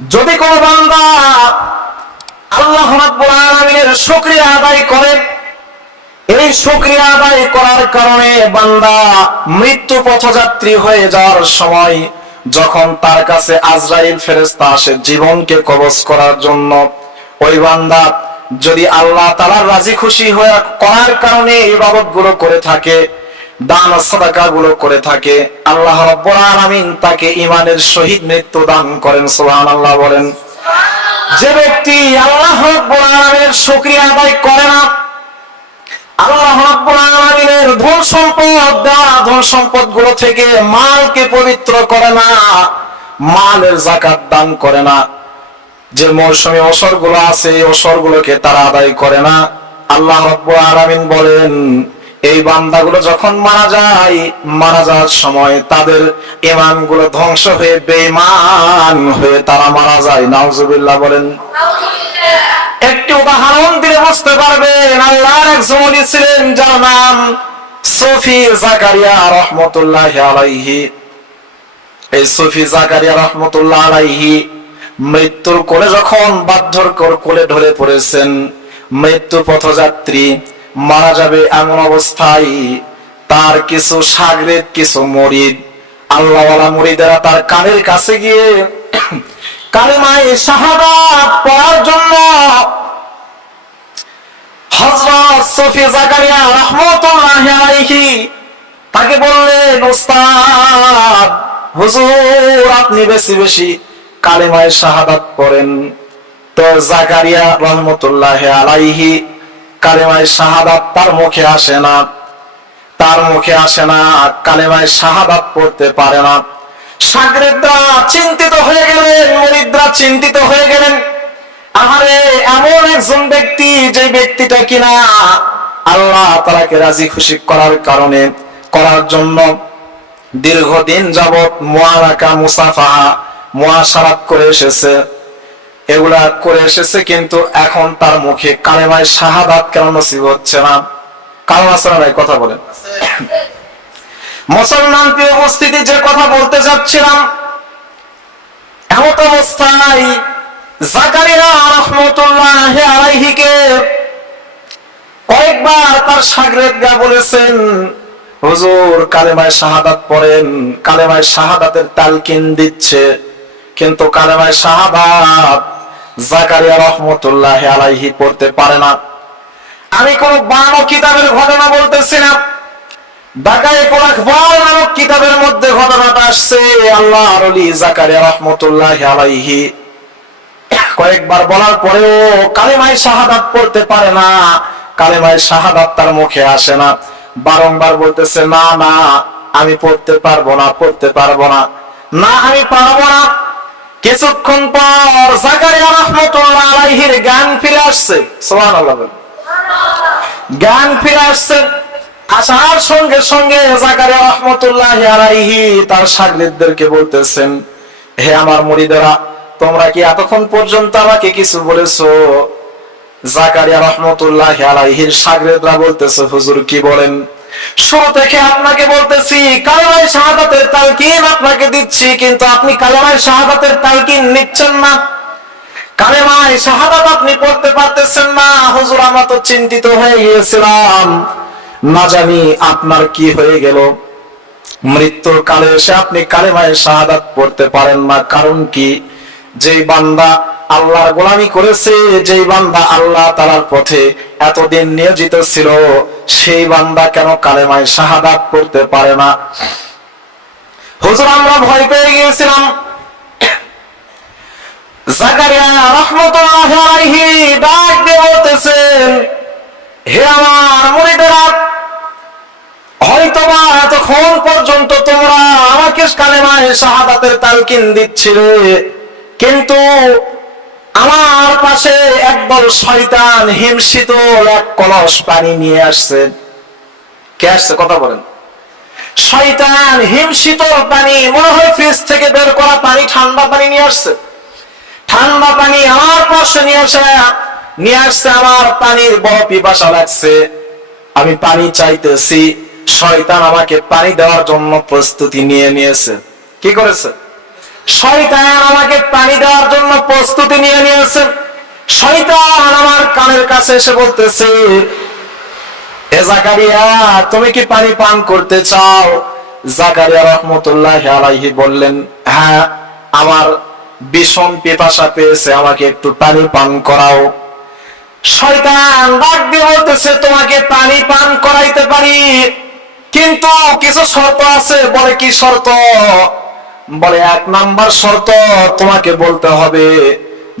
যদি কোন বান্দা আল্লাহ রাব্বুল আলামিনের আদায় করে, এই শুকরিয়া আদায় করার কারণে বান্দা মৃত্যু পথযাত্রী হয়ে যাওয়ার সময় যখন তার কাছে আজরাইল ফেরেস্তা আসে জীবনকে কবজ করার জন্য, ওই বান্দা যদি আল্লাহ তাআলার রাজি খুশি হয়ে করার কারণে ইবাদতগুলো করে থাকে দান সাদাকা গুলো করে থাকে। আল্লাহ রাব্বুল আলামিন তাকে ইমানের সহিত মৃত্যু দান করেন, সুবহানাল্লাহ বলেন। যে ব্যক্তি আল্লাহ রাব্বুল আলামিনের শুকরিয়া আদায় করে না, আল্লাহ রাব্বুল আলামিনের ধন সম্পদ ধন সম্পদগুলো থেকে মালকে পবিত্র করে না, মালের জাকাত দান করে না। যে মৌসুমী অসরগুলো আছে, এই অসর গুলোকে তারা আদায় করে না। আল্লাহ রাব্বুল আলামিন বলেন এই বান্দাগুলো যখন মারা যায়, মারা যাওয়ার সময় তাদের ইমানগুলো ধ্বংস হয়ে, বেঈমান হয়ে তারা মারা যায়। নাউজুবিল্লাহ বলেন, একটি উদাহরণ দিলে বুঝতে পারবেন, আল্লাহর একজন ওলি ছিলেন, যার নাম সফি জাকারিয়া রহমতুল্লাহ আলাইহি। এই সফি জাকারিয়া রহমতুল্লাহ আলাইহি মৃত্যুর কোলে যখন বাধ্যকর কোলে ঢলে পড়েছেন মৃত্যু পথযাত্রী মারা যাবে এমন অবস্থায় তার কিছু সাগরেদ কিছু মরিদ। আল্লাহওয়ালা মুরিদেরা তার কানের কাছে গিয়ে কালেমায় শাহাদাত পড়ার জন্য তাকে বললেন আপনি বেশি বেশি কালেমায় শাহাদাত পড়েন। তো জাকারিয়া রহমতুল্লাহ আলাইহি কালেমায় শাহাদাত তার মুখে আসে না। তার মুখে আসে না কালেমায় শাহাদাত পড়তে পারে না। সাগরেদরা চিন্তিত হয়ে গেলেন, মরিদরা চিন্তিত হয়ে গেলেন। আহারে, এমন একজন ব্যক্তি যে ব্যক্তিটা কিনা আল্লাহ তালাকে রাজি খুশি করার কারণে, করার জন্য দীর্ঘদিন যাবৎ মোয়ারাকা মুসাফাহা মোয়াশারাত করে এসেছে। এগুলা করে এসেছে, কিন্তু এখন তার মুখে কালেমায় শাহাদাত কেন নসিব হচ্ছে না? কারণ আছে না ভাই, কথা বলেন। মুসলমান প্রিয় উপস্থিতি, যে কথা বলতে যাচ্ছিলাম, এমন জাকারিয়া রহমতুল্লাহ আলাইহিকে কয়েকবার তার সাগরেদ গা বলেছেন, হুজুর, কালেমায় শাহাদাত পড়েন, কালেমায় শাহাদাতের তালকিন দিচ্ছে, কিন্তু কালেমায় শাহাদাত জাকারিয়া রহমতুল্লাহ আলাইহি পড়তে পারে না। আমি কোন বানো কিতাবের ঘটনা বলতেছি না। ঢাকায় কোন আকবর নামক কিতাবের মধ্যে ঘটনাটা আসছে আল্লাহ আলী জাকারিয়া রহমতুল্লাহ আলাইহি। কয়েকবার বলার পরেও কালেমায় শাহাদাত পড়তে পারে না, কালেমায় শাহাদাত তার মুখে আসে না। বারংবার বলতেছে, না না, আমি পড়তে পারব না, পড়তে পারব না। না, আমি পারব না। কিছুক্ষণ পর জাকারিয়া রহমতুল্লাহ আলাইহির জ্ঞান ফিরে আসছে। সুবহানাল্লাহ। জ্ঞান ফিরে আসছে। আসার সঙ্গে সঙ্গে জাকারিয়া রহমতুল্লাহ আলাইহি তার সাগরিদদেরকে বলতেছেন, হে আমার মুরিদেরা তোমরা কি এতক্ষণ পর্যন্ত আমাকে কিছু বলেছ? জাকারিয়া রহমতুল্লাহ আলাইহির সাগরেদরা বলতেছে, হুজুর, কি বলেন? শুরু থেকে আপনাকে বলতেছি, কালেমায় শাহাদাতের তালকিন আপনাকে দিচ্ছি, কিন্তু আপনি কালেমায় শাহাদাতের তালকিন নিচ্ছেন না। কালেমায় শাহাদাত আপনি পড়তে পারতেছেন না। হুজুর, আমরা তো চিন্তিত হয়ে গিয়েছিলাম। না জানি আপনার কি হয়ে গেল। মৃত্যুর কালে এসে আপনি কালেমায় শাহাদাত পড়তে পারেন না। কারণ কি? যেই বান্দা আল্লাহর গোলামি করেছে, যেই বান্দা আল্লাহ তালার পথে এতদিন নিয়োজিত ছিল সেই বান্দা কেন কালেমায় শাহাদাত পড়তে পারে না? হুজুর, আমরা ভয় পেয়ে গিয়েছিলাম। ডাক হে আমার হয়তোবা এতক্ষণ পর্যন্ত তোমরা আমাকে কালেমায় শাহাদাতের তালকিন দিচ্ছিলে, কিন্তু আমার পাশে একদল শয়তান হিমশীতল এক কলস পানি নিয়ে আসছে। কে আসছে? কথা বলেন। শয়তান হিমশীতল পানি, মনে হয় ফ্রিজ থেকে বের করা পানি, ঠান্ডা পানি নিয়ে আসছে। ঠান্ডা পানি আমার পাশে নিয়ে আসে, নিয়ে আসছে আমার পানির বড় পিপাসা লাগছে। আমি পানি চাইতেছি, শয়তান আমাকে পানি দেওয়ার জন্য প্রস্তুতি নিয়ে নিয়েছে। কি করেছে? শয়তান আমাকে পানি দেওয়ার জন্য প্রস্তুতি নিয়ে নিয়েছে। শয়তান আমার কানের কাছে এসে বলতেছে, এ জাকারিয়া, তুমি কি পানি পান করতে চাও? জাকারিয়া রহমতুল্লাহ আলাইহি বললেন হ্যাঁ আমার ভীষণ পিপাসা পেয়েছে, আমাকে একটু পানি পান করাও। শয়তান ডাক দিয়ে বলতেছে, তোমাকে পানি পান করাইতে পারি, কিন্তু কিছু শর্ত আছে। বলে, কি শর্ত? বলে, এক নাম্বার শর্ত তোমাকে বলতে হবে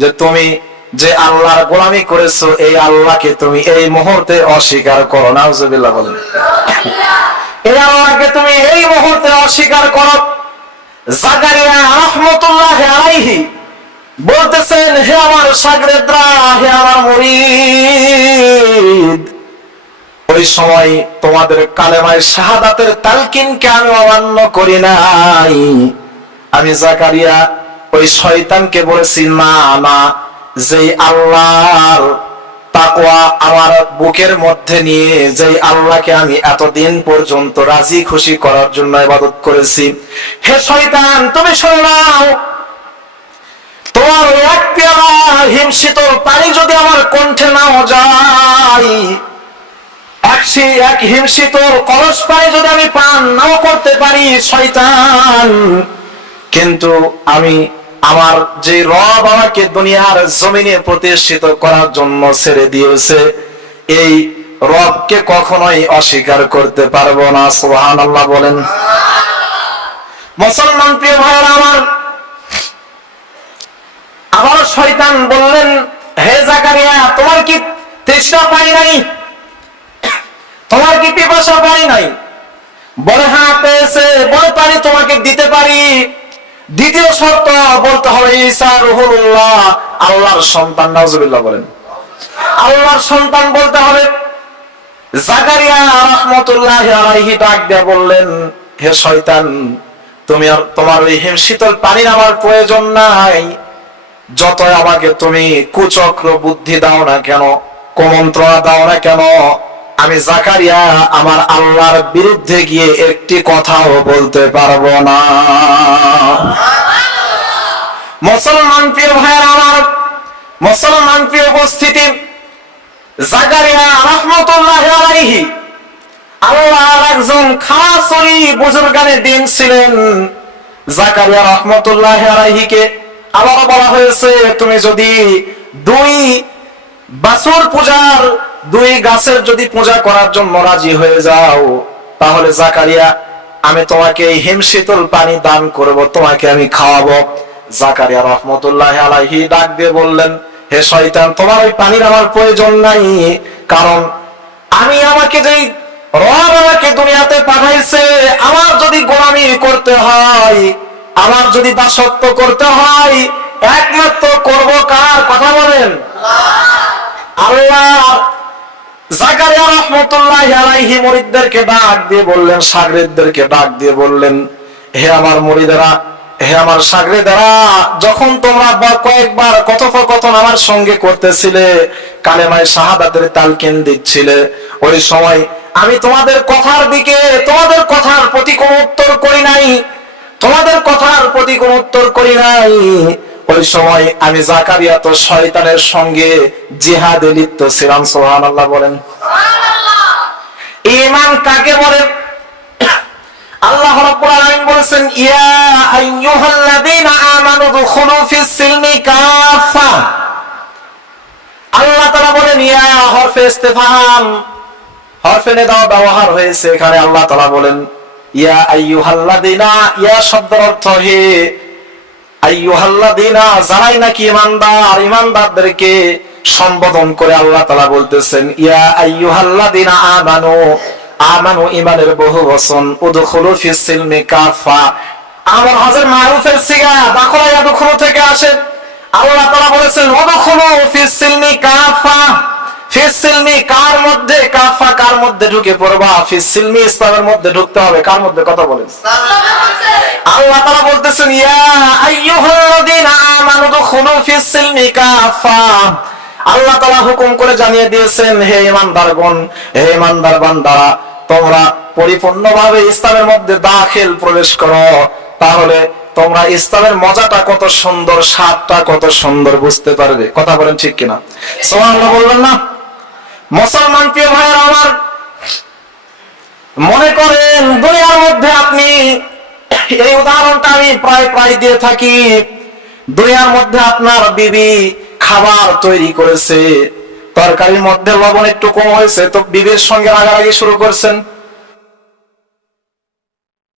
যে তুমি যে আল্লাহর গোলামি করেছ, এই আল্লাহকে তুমি এই মুহূর্তে অস্বীকার করো। নাউজুবিল্লাহ বলেন। এই আল্লাহকে তুমি এই মুহূর্তে অস্বীকার করো। জাকারিয়া রহমতুল্লাহ আলাইহি বলতেছেন, হে আমার সাগরেদরা, হে আমার মুরিদ, ওই সময় তোমাদের কালেমায় শাহাদাতের তালকিনকে আমি অমান্য করি নাই। আমি জাকারিয়া ওই শয়তানকে বলেছি না না যেই আল্লাহর তাকওয়া আমার বুকের মধ্যে নিয়ে, যেই আল্লাহকে আমি এতদিন পর্যন্ত রাজি খুশি করার জন্য ইবাদত করেছি, হে শয়তান, তুমি শুনে নাও, তোমার এক পেয়ালা হিমশীতল পানি যদি আমার কণ্ঠে নাও যায় এক হিমশীতল কলস পানি যদি আমি পান নাও করতে পারি, শয়তান কিন্তু আমি আমার যে রব আমাকে দুনিয়ার জমিনে প্রতিষ্ঠিত করার জন্য ছেড়ে দিয়েছে, এই রবকে কখনোই অস্বীকার করতে পারব না। সোহান আল্লাহ বলেন। মুসলমান প্রিয় ভাইয়েরা, আমার আবার শয়তান বললেন, হে জাকারিয়া, তোমার কি তৃষ্ণা পাই নাই? তোমার কি পিপাসা পাই নাই? বলে হ্যাঁ পেয়েছে, বলে পারি, তোমাকে দিতে পারি। দ্বিতীয় শর্ত বলতে হবে ঈসা রুহুল্লাহ আল্লাহর সন্তান, নাউজুবিল্লাহ বলেন। আল্লাহর সন্তান বলতে হবে জাকারিয়া রহমতুল্লাহ আলাইহি ডাক দিয়ে বললেন, হে শয়তান, তুমি আর তোমার ওই হিমশীতল পানির আমার প্রয়োজন নাই। যত আমাকে তুমি কুচক্র বুদ্ধি দাও না কেন, কুমন্ত্রণা দাও না কেন আমি জাকারিয়া, আমার আল্লাহর বিরুদ্ধে গিয়ে একটি কথাও বলতে পারব না। মুসলমান প্রিয় ভাইয়ের আমার, মুসলমান প্রিয় উপস্থিতি, জাকারিয়া রহমতুল্লাহ আলাইহি, আল্লাহর একজন দিন ছিলেন। জাকারিয়া রহমতুল্লাহ আলাইহিকে আবার বলা হয়েছে, তুমি যদি দুই বাসুর পূজার দুই গাছের যদি পূজা করার জন্য রাজি হয়ে যাও, তাহলে জাকারিয়া, আমি তোমাকে এই হিমশীতল পানি দান করব, তোমাকে আমি খাওয়াবো। জাকারিয়া রহমতুল্লাহ আলাইহি ডাক দিয়ে বললেন, হে শয়তান, তোমার ওই পানির আমার প্রয়োজন নাই, কারণ আমি আমাকে যেই রব আমাকে দুনিয়াতে পাঠাইছে, আমার যদি গোলামি করতে হয়, আমার যদি দাসত্ব করতে হয় একমাত্র করব কার? কথা বলেন। আল্লাহ জাকারিয়া রহমতুল্লাহ আলাইহি মুরিদদেরকে ডাক দিয়ে বললেন, সাগরেদদেরকে ডাক দিয়ে বললেন, হে আমার মুরিদেরা, হে আমার সাগরেদেরা, যখন তোমরা কয়েকবার কথোপকথন আমার সঙ্গে করতেছিলে, কালেমায় শাহাদাতের তালকিন দিচ্ছিলে, ওই সময় আমি তোমাদের কথার দিকে, তোমাদের কথার প্রতি কোনো উত্তর করি নাই, তোমাদের কথার প্রতি কোনো উত্তর করি নাই। ওই সময় আমি জাকারিয়া তো শয়তানের সঙ্গে জিহাদে লিপ্ত ছিলাম সোহান আল্লাহ বলেন। ইমান কাকে বলেন আল্লাহ ইয়া বলেন, ইয়া হরফে হরফে ব্যবহার হয়েছে এখানে আল্লাহ বলেন, ইয়া ইয়া শব্দের অর্থ হে সম্বোধন করে আল্লাহ তালা বলতেছেন, ইয়া আইয়ুহাল্লাযীনা আমানু আমানু ঈমানের বহু বচন, উদখুলু আমার হাজার মারুফের সিগা দাখলা ইয়াদখুলু থেকে আসে। আল্লাহ তাআলা বলেছেন, উদখুলু ফিস সিলমি কাফা ফিস সিলমি কার মধ্যে? কাফা কার মধ্যে ঢুকে পড়বা? ফিস সিলমি ইসলামের মধ্যে ঢুকতে হবে। কার মধ্যে? কথা বলেন। আল্লাহ বলতেছেন, ইয়া আমানু দুখুলু ফিস সিলমি কাফা। আল্লাহ তাআলা হুকুম করে জানিয়ে দিয়েছেন, হে ঈমানদারগণ, হে ঈমানদার বান্দারা তোমরা পরিপূর্ণভাবে ইসলামের মধ্যে দাখিল প্রবেশ করো। তাহলে তোমরা ইসলামের মজাটা কত সুন্দর, স্বাদটা কত সুন্দর বুঝতে পারবে। কথা বলেন ঠিক কিনা? সোহান্লাহ বলবেন না? মুসলমান প্রিয় ভাইয়ের আমার, মনে করেন দুনিয়ার মধ্যে আপনি এই উদাহরণটা আমি প্রায় প্রায় দিয়ে থাকি। দুনিয়ার মধ্যে আপনার বিবি খাবার তৈরি করেছে, তরকারির মধ্যে লবণ একটু কম হয়েছে, তো বিবির সঙ্গে রাগারাগি শুরু করছেন।